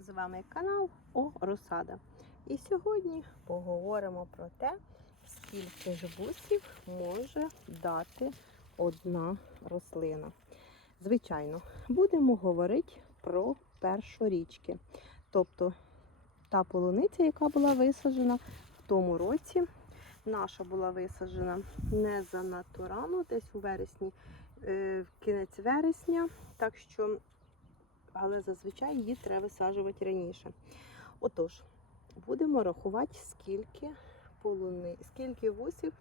З вами канал О Розсада. І сьогодні поговоримо про те, скільки ж вусів може дати одна рослина. Звичайно, будемо говорити про першорічки. Тобто та полуниця, яка була висаджена в тому році. Наша була висаджена не занадто рано, десь у вересні, е, в кінець вересня. Так що але зазвичай її треба висаджувати раніше. Отож, будемо рахувати, скільки полуни, скільки вусів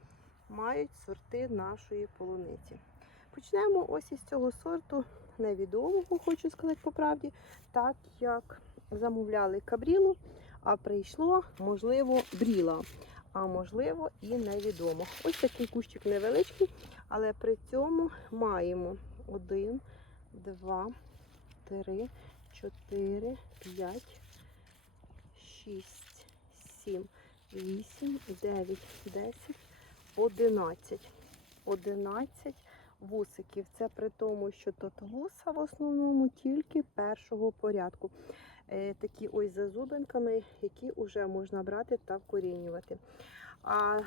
мають сорти нашої полуниці. Почнемо ось із цього сорту невідомого, хочу сказати по правді, так як замовляли кабрілу, а прийшло, можливо, бріла, а можливо і невідомо. Ось такий кущик невеличкий, але при цьому маємо один, два три, чотири, п'ять, шість, сім, вісім, дев'ять, десять, одинадцять. Одинадцять вусиків. Це при тому, що тут вуса в основному тільки першого порядку. Е, такі ось за зубинками, які вже можна брати та вкорінювати. А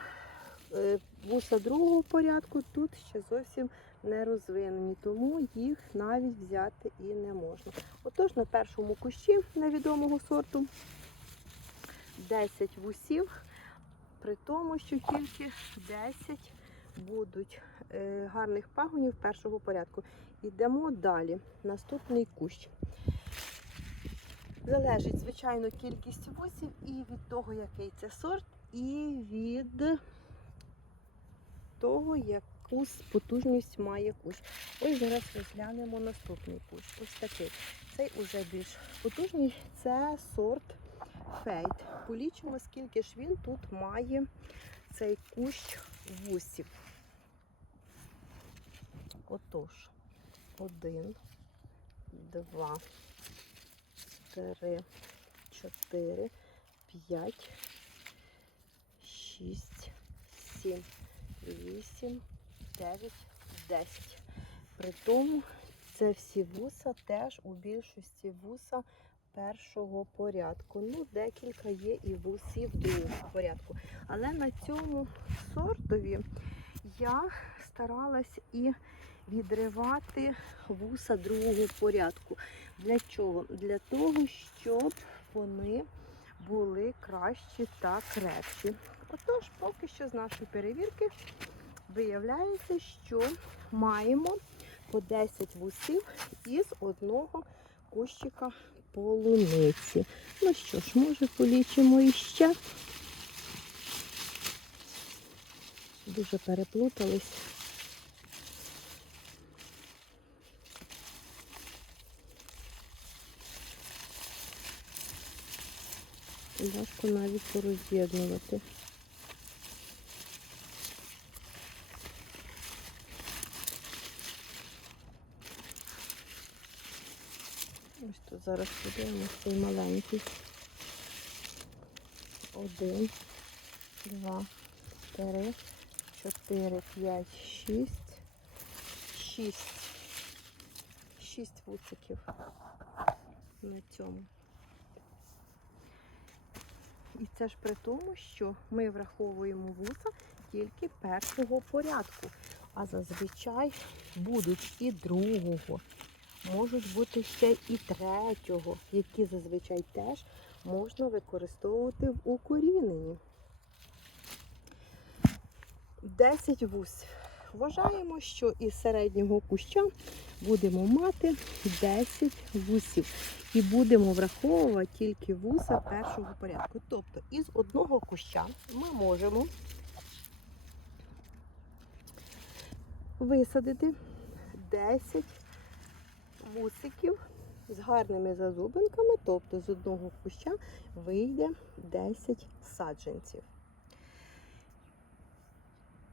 е, вуса другого порядку тут ще зовсім не розвинені, тому їх навіть взяти і не можна. Отож, на першому кущі невідомого сорту 10 вусів, при тому, що тільки 10 будуть е, гарних пагонів першого порядку. Йдемо далі. Наступний кущ. Залежить, звичайно, кількість вусів і від того, який це сорт, і від того, яку потужність має кущ. Ось зараз розглянемо наступний кущ. Ось такий. Цей уже більш потужний. Це сорт фейт. Полічимо, скільки ж він тут має цей кущ вусів. Отож, один, два, три, чотири, п'ять, шість, сім. 8, 9, 10. При тому це всі вуса теж у більшості вуса першого порядку. Ну, декілька є і вусів другого порядку. Але на цьому сортові я старалась і відривати вуса другого порядку. Для чого? Для того, щоб вони були кращі та крепші. Отож, поки що з нашої перевірки виявляється, що маємо по 10 вусів із одного кущика полуниці. Ну що ж, може полічимо іще. Дуже переплутались. Важко навіть пороз'єднувати. Ось тут зараз подивимося цей маленький. Один, два, три, чотири, п'ять, шість. Шість. Шість вусиків на цьому. І це ж при тому, що ми враховуємо вуса тільки першого порядку. А зазвичай будуть і другого, можуть бути ще і третього, які зазвичай теж можна використовувати в укоріненні. 10 вусів. Вважаємо, що із середнього куща будемо мати 10 вусів. І будемо враховувати тільки вуса першого порядку. Тобто із одного куща ми можемо висадити 10 вусиків з гарними зазубинками, тобто з одного куща вийде 10 саджанців.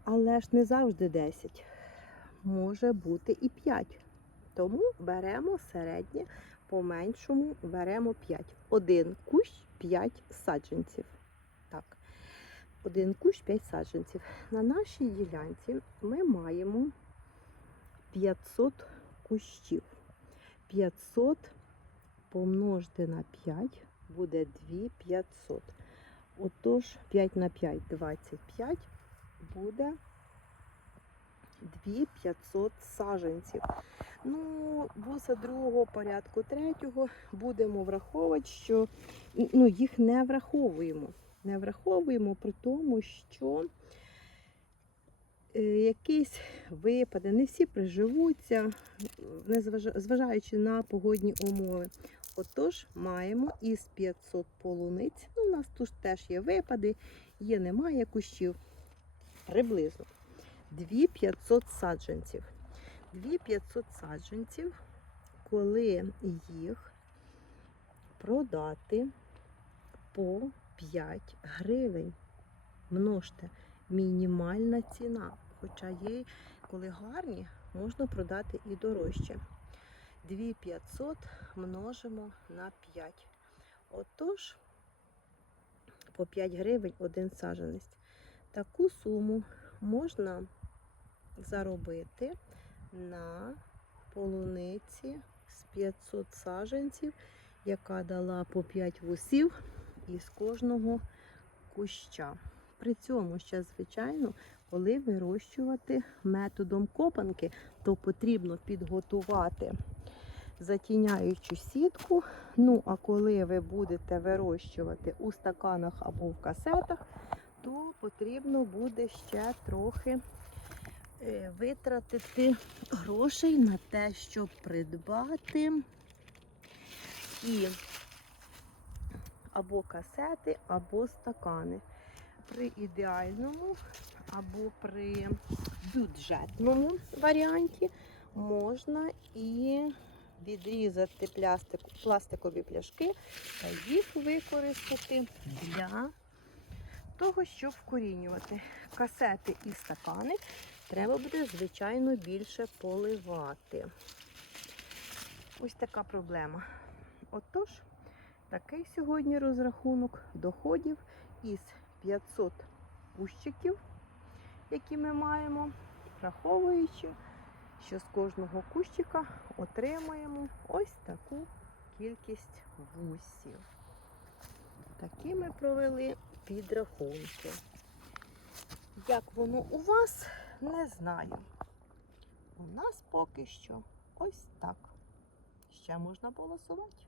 Але ж не завжди 10. Може бути і 5. Тому беремо середнє, по меншому беремо 5. Один кущ 5 саджанців. Так. Один кущ 5 саджанців. На нашій ділянці ми маємо 500 кущів. 500 помножити на 5 буде 2500. Отож, 5 на 5 25 буде 2500 саженців. Ну, вуса другого порядку, третього будемо враховувати, що ну, їх не враховуємо. Не враховуємо при тому, що якісь випади, не всі приживуться, зважаючи на погодні умови. Отож, маємо із 500 полуниць. Ну, у нас тут теж є випади, є, немає кущів. Приблизно 2500 саджанців. 2500 саджанців, коли їх продати по 5 гривень. Множте мінімальна ціна. Хоча є, коли гарні, можна продати і дорожче. 2500 множимо на 5. Отож, по 5 гривень один саджанець. Таку суму можна заробити на полуниці з 500 саджанців, яка дала по 5 вусів із кожного куща. При цьому ще, звичайно, коли вирощувати методом копанки, то потрібно підготувати затіняючу сітку. Ну, а коли ви будете вирощувати у стаканах або в касетах, то потрібно буде ще трохи е, витратити грошей на те, щоб придбати і або касети, або стакани. При ідеальному або при бюджетному варіанті можна і відрізати пластик, пластикові пляшки та їх використати для того, щоб вкорінювати. Касети і стакани треба буде, звичайно, більше поливати. Ось така проблема. Отож, такий сьогодні розрахунок доходів із 500 кущиків, які ми маємо, враховуючи, що з кожного кущика отримаємо ось таку кількість вусів. Такі ми провели підрахунки. Як воно у вас, не знаю. У нас поки що ось так. Ще можна голосувати.